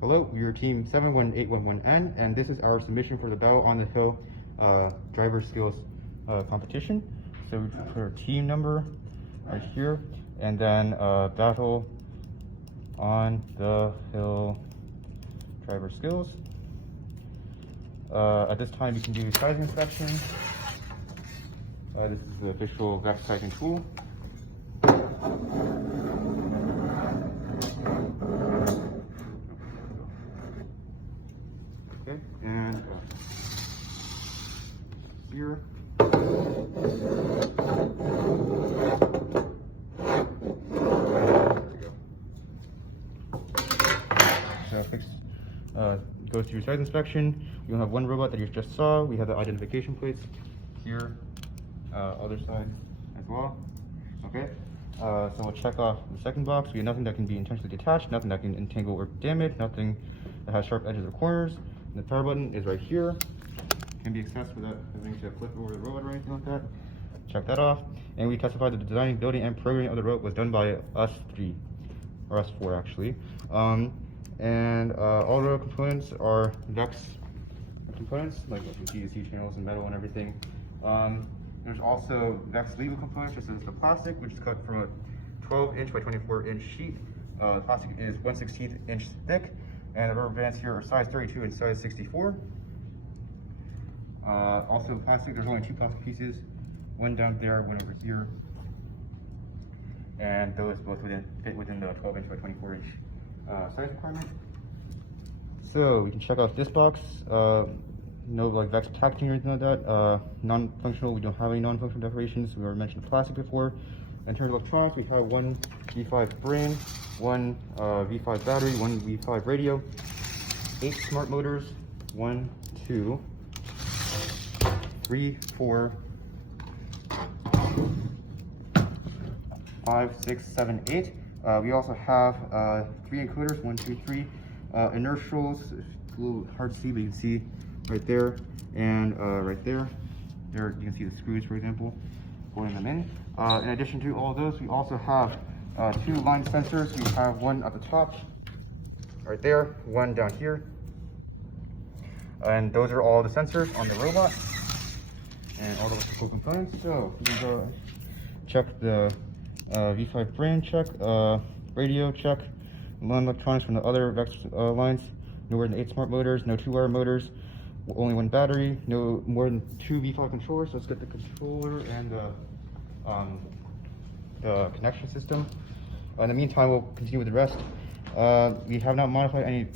Hello, we are team 71811N, and this is our submission for the Battle on the Hill driver skills competition. So we put our team number right here, and then Battle on the Hill driver skills. At this time, you can do sizing inspection. This is the official VEX sizing tool. Okay, and here. So goes to your size inspection. You'll have one robot that you just saw. We have the identification plates here, other side as well. Okay, so we'll check off the second box. We have nothing that can be intentionally detached, nothing that can entangle or damage, nothing that has sharp edges or corners. And the power button is right here. Can be accessed without having to flip over the robot or anything like that. Check that off. And we testified that the designing, building, and programming of the robot was done by us three, or us four actually. And all the components are VEX components, like GDC channels and metal and everything. There's also VEX legal components. This is the plastic, which is cut from a 12-inch by 24-inch sheet. The plastic is 1/16 inch thick, and the rubber bands here are size 32 and size 64. Also plastic, there's only two plastic pieces, one down there, one over here. And those both fit within the 12-inch by 24-inch size requirement. So we can check off this box. No like VEX packaging or anything like that. Non-functional, we don't have any non-functional decorations. We already mentioned plastic before. In terms of electronics, we have one V5 brain, one V5 battery, one V5 radio, 8 smart motors, 1, 2, 3, 4, 5, 6, 7, 8. We also have 3 encoders, 1, 2, 3. Inertials, a little hard to see, but you can see right there and right there. There you can see the screws, for example, holding them in. In addition to all of those, we also have 2 line sensors. We have one at the top, right there, one down here. And those are all the sensors on the robot and all the electrical components. So we can go check the V5 brain check, radio check, line electronics from the other VEX lines. No more than 8 smart motors, no 2-wire motors, only 1 battery, no more than 2 V5 controllers. So let's get the controller and the connection system. In the meantime, we'll continue with the rest. We have not modified any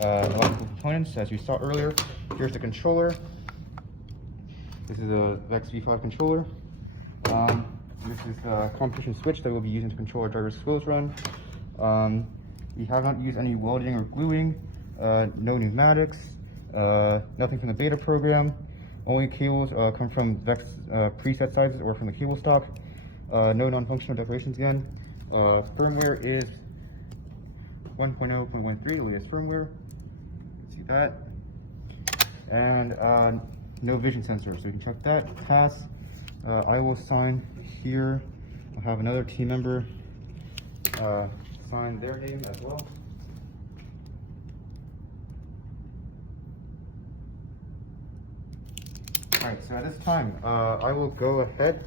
electrical components, as you saw earlier. Here's the controller. This is a VEX V5 controller. This is a competition switch that we'll be using to control our driver's skills run. We have not used any welding or gluing, no pneumatics, nothing from the beta program. Only cables come from VEX preset sizes or from the cable stock. No non-functional decorations again. Firmware is 1.0.13, the latest firmware. See that. And no vision sensor, so you can check that. Pass. I will sign here. I'll have another team member sign their name as well. Alright, so at this time, I will go ahead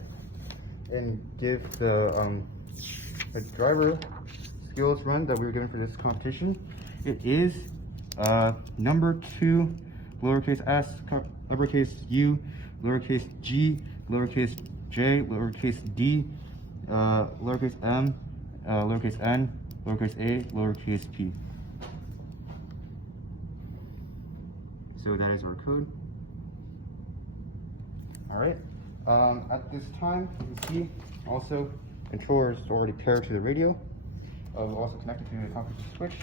and give the driver skills run that we were given for this competition. It is number 2, lowercase s, uppercase u, lowercase g, lowercase j, lowercase d, lowercase m, lowercase n, lowercase a, lowercase p. So that is our code. Alright, at this time, you can see also controller is already paired to the radio. We'll also connect it to the competition switch.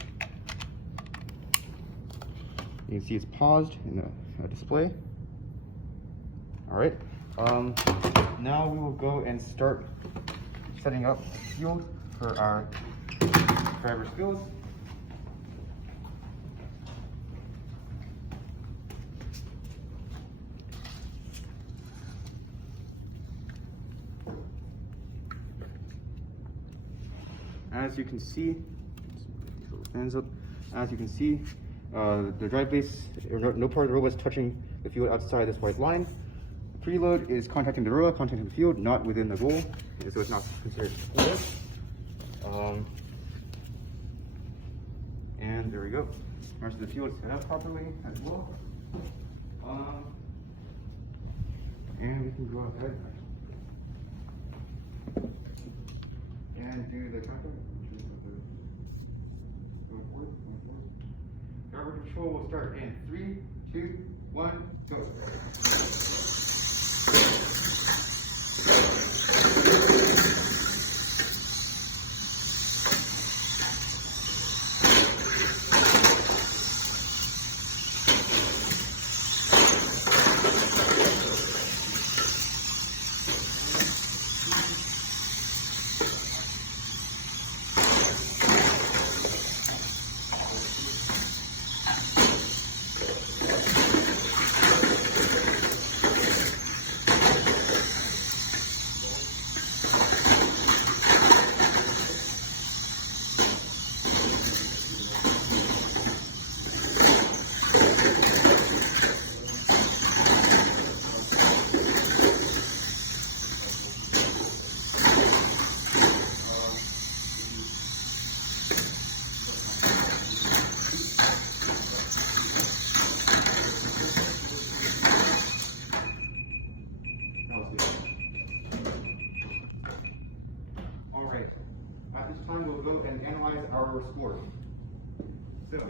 You can see it's paused in the display. Alright, now we will go and start setting up the field for our driver skills. As you can see, these little fans up. As you can see, the drive base, no part of the robot is touching the field outside this white line. Preload is contacting the robot, contacting the field, not within the goal, so it's not considered score. And there we go. The rest of the field is set up properly as well. And we can go ahead and do the countdown. Driver control will start in 3, 2, 1, go. Alright, at this time we'll go and analyze our score. So, this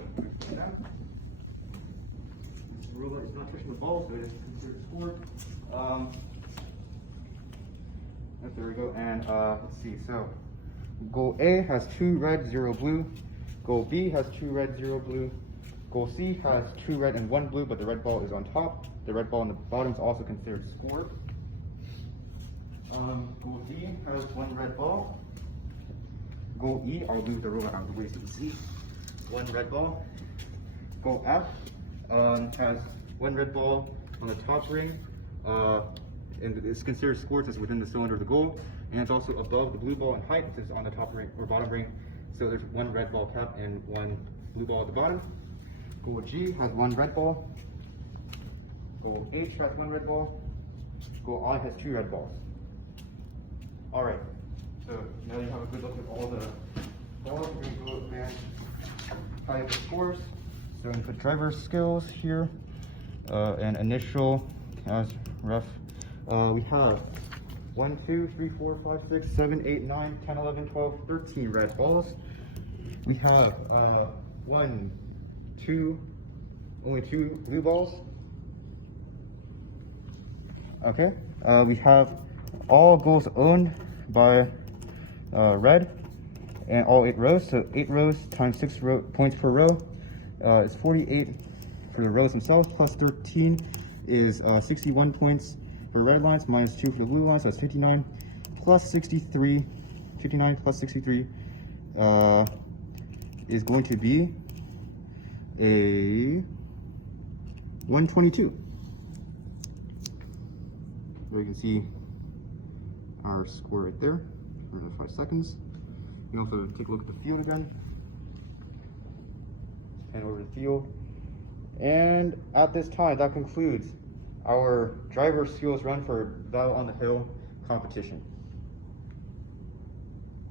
ruler is not touching the ball, so it is considered a score. There we go, and let's see, so goal A has 2 red, 0 blue. Goal B has 2 red, 0 blue. Goal C has 2 red and 1 blue, but the red ball is on top. The red ball on the bottom is also considered score. Goal D has 1 red ball. Goal E, I'll move the ruler out of the way so you can see. 1 red ball. Goal F has 1 red ball on the top ring. And it's considered scored as within the cylinder of the goal. And it's also above the blue ball in height, which is on the top ring or bottom ring. So there's 1 red ball cap and 1 blue ball at the bottom. Goal G has 1 red ball. Goal H has 1 red ball. Goal I has 2 red balls. Alright, so now you have a good look at all the balls. We're going to go and type the scores. So I'm going to put driver skills here, and initial as rough. We have 1, 2, 3, 4, 5, 6, 7, 8, 9, 10, 11, 12, 13 red balls. We have 1, 2, only 2 blue balls. Okay, we have all goals owned by red, and all 8 rows. So 8 rows times 6 points per row is 48 for the rows themselves, plus 13 is 61 points for red lines, minus 2 for the blue lines, so that's 59, plus 63, 59 plus 63 is going to be a 122. So you can see our score right there for the 5 seconds. You can also take a look at the field again. Hand over the field. And at this time, that concludes our driver skills run for Battle on the Hill competition.